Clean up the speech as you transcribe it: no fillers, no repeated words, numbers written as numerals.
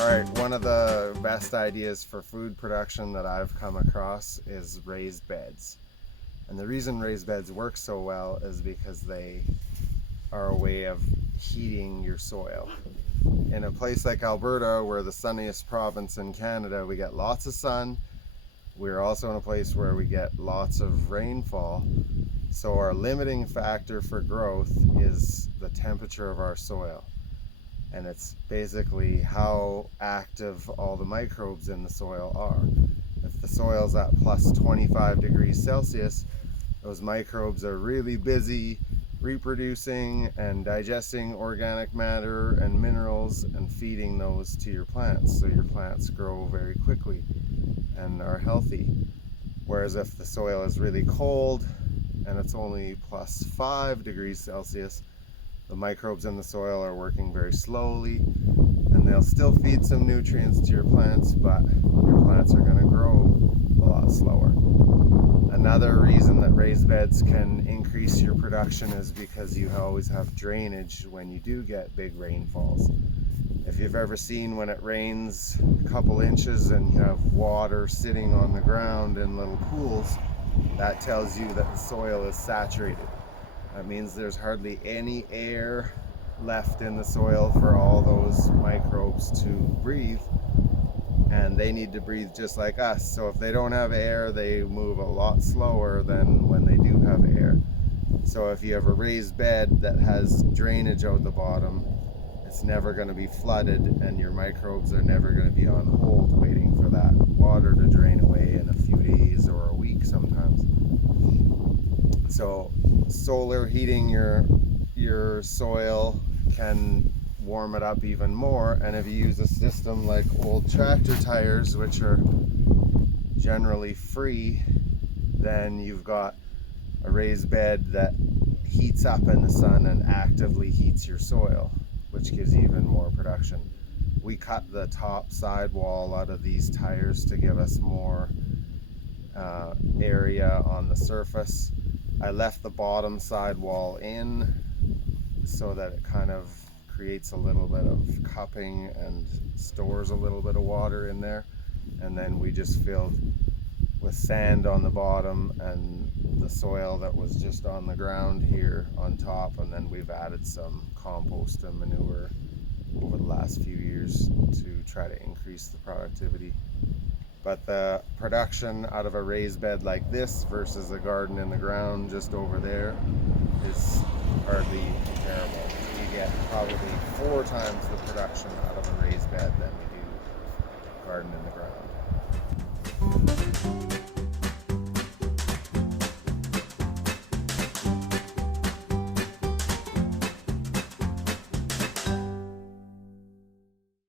Alright, one of the best ideas for food production that I've come across is raised beds. And the reason raised beds work so well is because they are a way of heating your soil. In a place like Alberta, we're the sunniest province in Canada, we get lots of sun. We're also in a place where we get lots of rainfall. So our limiting factor for growth is the temperature of our soil. And it's basically how active all the microbes in the soil are. If the soil's at plus 25 degrees Celsius, those microbes are really busy reproducing and digesting organic matter and minerals and feeding those to your plants, so your plants grow very quickly and are healthy. Whereas if the soil is really cold and it's only plus 5 degrees Celsius, the microbes in the soil are working very slowly, and they'll still feed some nutrients to your plants, but your plants are going to grow a lot slower. Another reason that raised beds can increase your production is because you always have drainage when you do get big rainfalls. If you've ever seen when it rains a couple inches and you have water sitting on the ground in little pools, that tells you that the soil is saturated. That means there's hardly any air left in the soil for all those microbes to breathe, and they need to breathe just like us. So if they don't have air, they move a lot slower than when they do have air. So if you have a raised bed that has drainage out the bottom, it's never going to be flooded, and your microbes are never going to be on hold waiting for that water to drain away in a few days or a week sometimes. So solar heating your soil can warm it up even more, and if you use a system like old tractor tires, which are generally free, then you've got a raised bed that heats up in the sun and actively heats your soil, which gives you even more production. We cut the top sidewall out of these tires to give us more area on the surface. I left the bottom sidewall in so that it kind of creates a little bit of cupping and stores a little bit of water in there. And then we just filled with sand on the bottom and the soil that was just on the ground here on top. And then we've added some compost and manure over the last few years to try to increase the productivity. But the production out of a raised bed like this versus a garden in the ground just over there is hardly comparable. We get probably 4 times the production out of a raised bed than we do garden in the ground.